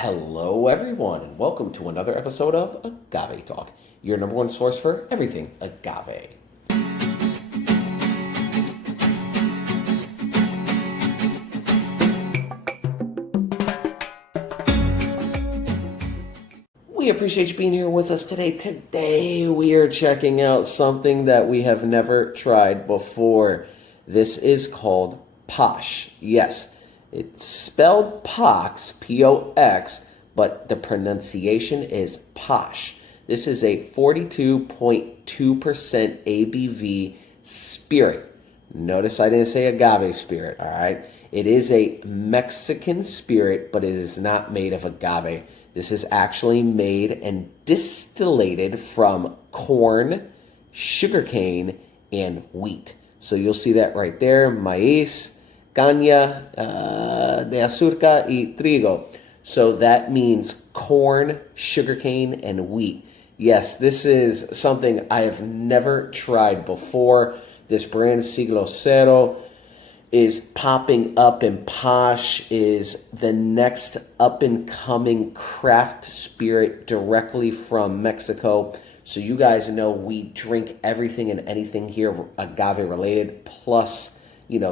Hello, everyone, and welcome to another episode of Agave Talk, your number one source for everything agave. We appreciate you being here with us today. Today, we are checking out something that we have never tried before. This is called Posh. Yes, it's spelled Pox, P-O-X, but the pronunciation is Posh. This is a 42.2% ABV spirit. Notice I didn't say agave spirit, all right? It is a Mexican spirit, but it is not made of agave. This is actually made and distillated from corn, sugarcane, and wheat. So you'll see that right there, maíz, caña de azúcar y trigo. So that means corn, sugarcane, and wheat. Yes, this is something I have never tried before. This brand, Siglocero, is popping up, and Posh is the next up-and-coming craft spirit directly from Mexico. So you guys know we drink everything and anything here agave-related, plus,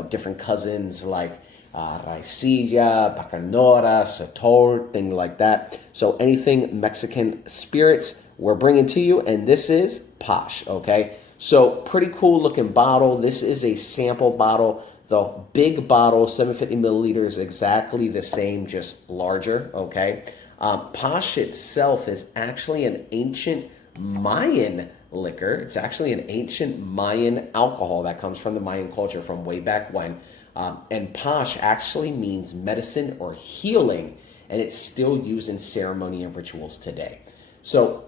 different cousins like raicilla, bacanora, satol, things like that. So anything Mexican spirits, we're bringing to you, and this is Posh, okay? So pretty cool looking bottle. This is a sample bottle. The big bottle, 750 milliliters, exactly the same, just larger, okay? Posh itself is actually an ancient Mayan liquor. It's actually an ancient Mayan alcohol that comes from the Mayan culture from way back when. And Posh actually means medicine or healing, and it's still used in ceremony and rituals today. So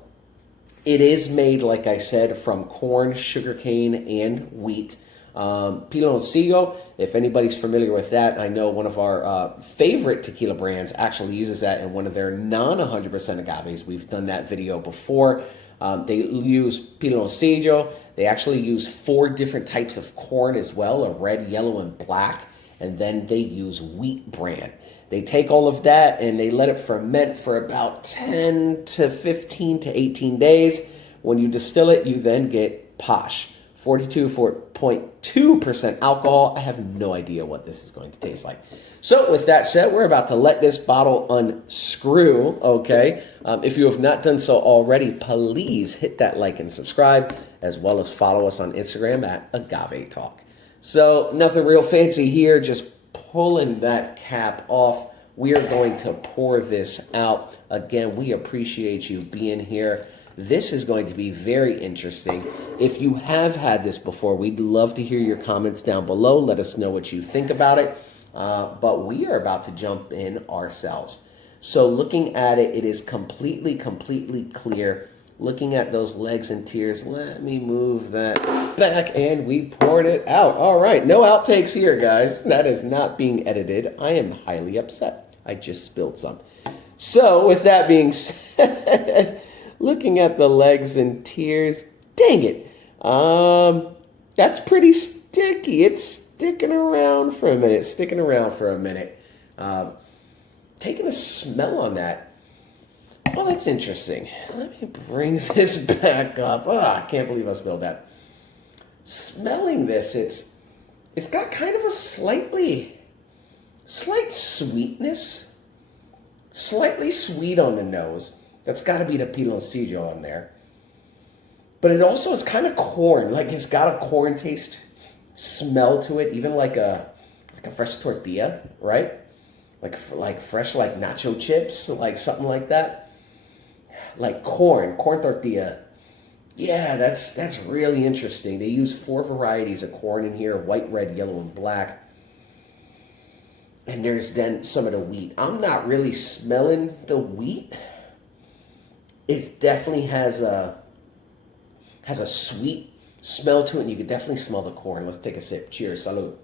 it is made, like I said, from corn, sugarcane, and wheat. Piloncillo, if anybody's familiar with that, I know one of our favorite tequila brands actually uses that in one of their non-100% agaves. We've done that video before. They use Piloncillo. They actually use 4 different types of corn as well, a red, yellow, and black. And then they use wheat bran. They take all of that and they let it ferment for about 10 to 15 to 18 days. When you distill it, you then get Posh. 42.2% alcohol. I have no idea what this is going to taste like. So with that said, we're about to let this bottle unscrew, okay? If you have not done so already, please hit that like and subscribe, as well as follow us on Instagram at Agave Talk. So nothing real fancy here, just pulling that cap off. We are going to pour this out. Again, we appreciate you being here. This is going to be very interesting. If you have had this before, we'd love to hear your comments down below. Let us know what you think about it. But we are about to jump in ourselves. So looking at it, it is completely clear. Looking at those legs and tears, let me move that back, and we poured it out. All right, no outtakes here, guys. That is not being edited. I am highly upset. I just spilled some. So with that being said, looking at the legs and tears, dang it. That's pretty sticky. It's sticking around for a minute. Taking a smell on that. Oh, that's interesting. Let me bring this back up. Oh, I can't believe I spilled that. Smelling this, it's got kind of a slight sweetness. Slightly sweet on the nose. That's got to be the piloncillo on there. But it also is kind of corn. Like it's got a corn taste smell to it, even like a fresh tortilla, right? Like fresh nacho chips, like something like that. Like corn tortilla. Yeah, that's really interesting. They use 4 varieties of corn in here: white, red, yellow, and black. And there's then some of the wheat. I'm not really smelling the wheat. It definitely has a sweet smell to it, and you can definitely smell the corn. Let's take a sip. Cheers. Salud.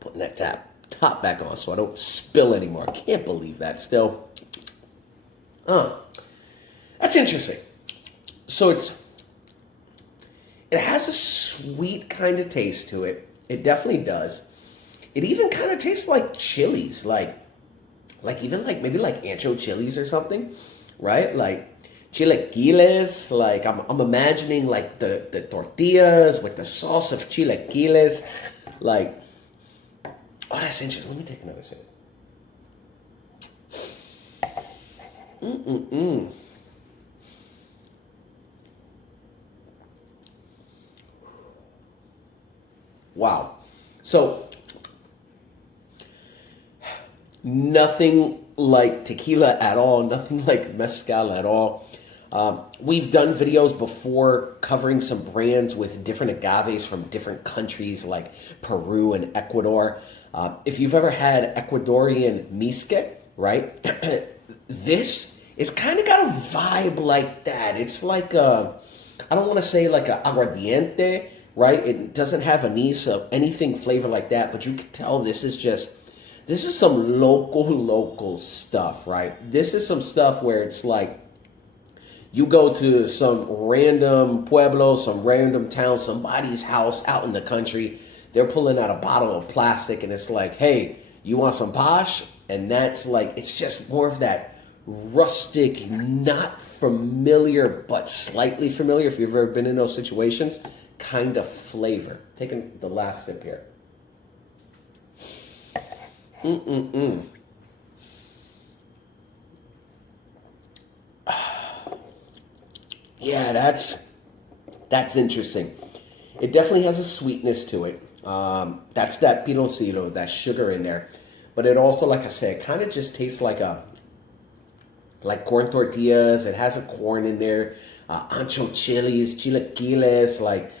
Putting that top back on so I don't spill anymore. I can't believe that still. That's interesting. So it has a sweet kind of taste to it. It definitely does. It even kind of tastes like chilies, like even like maybe like ancho chilies or something, right? Like chilaquiles. Like I'm imagining like the tortillas with the sauce of chilaquiles. Like, oh, that's interesting. Let me take another sip. Wow. So, nothing like tequila at all, nothing like mezcal at all. We've done videos before covering some brands with different agaves from different countries like Peru and Ecuador. If you've ever had Ecuadorian misque, right? This, it's kind of got a vibe like that. It's like I don't want to say like a aguardiente, right? It doesn't have anise of anything flavor like that, but you can tell this is some local stuff, right? This is some stuff where it's like you go to some random pueblo, some random town, somebody's house out in the country. They're pulling out a bottle of plastic and it's like, hey, you want some posh? And that's like, it's just more of that rustic, not familiar, but slightly familiar, if you've ever been in those situations, kind of flavor. Taking the last sip here. Yeah, that's interesting. It definitely has a sweetness to it. That's that piloncillo, that sugar in there. But it also, like I said, kind of just tastes like corn tortillas. It has a corn in there, ancho chilies, chilaquiles. Like,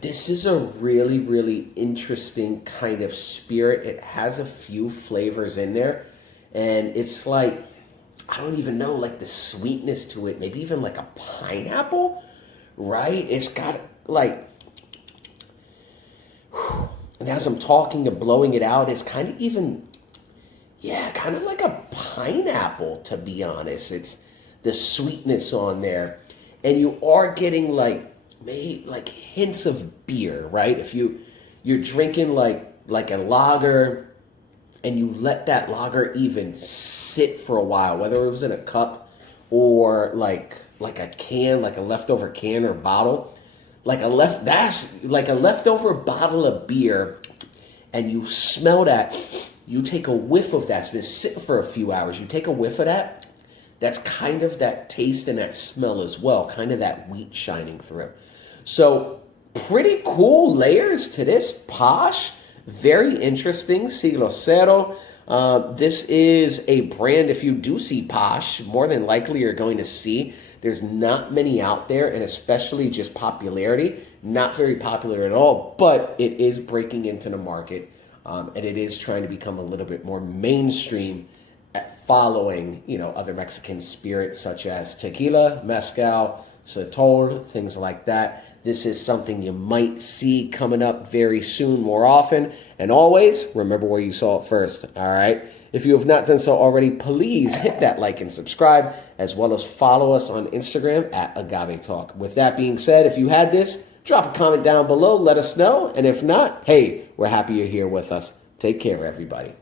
this is a really, really interesting kind of spirit. It has a few flavors in there. And it's like, I don't even know, like the sweetness to it, maybe even like a pineapple, right? It's got like, and as I'm talking and blowing it out, it's kind of even, yeah, kind of like a pineapple, to be honest. It's the sweetness on there. And you are getting like, maybe like hints of beer, right? If you're drinking like a lager and you let that lager even sit for a while, whether it was in a cup or like a can, like a leftover can or bottle, that's like a leftover bottle of beer, and you smell that, you take a whiff of that, it's been sitting for a few hours, you take a whiff of that, that's kind of that taste and that smell as well, kind of that wheat shining through. So pretty cool layers to this posh. Very interesting. Siglocero. This is a brand, if you do see posh, more than likely you're going to see. There's not many out there, and especially just popularity. Not very popular at all, but it is breaking into the market, and it is trying to become a little bit more mainstream at following, other Mexican spirits such as tequila, mezcal, sotol, things like that. This is something you might see coming up very soon, more often. And always, remember where you saw it first, all right? If you have not done so already, please hit that like and subscribe, as well as follow us on Instagram at Agave Talk. With that being said, if you had this, drop a comment down below, let us know. And if not, hey, we're happy you're here with us. Take care, everybody.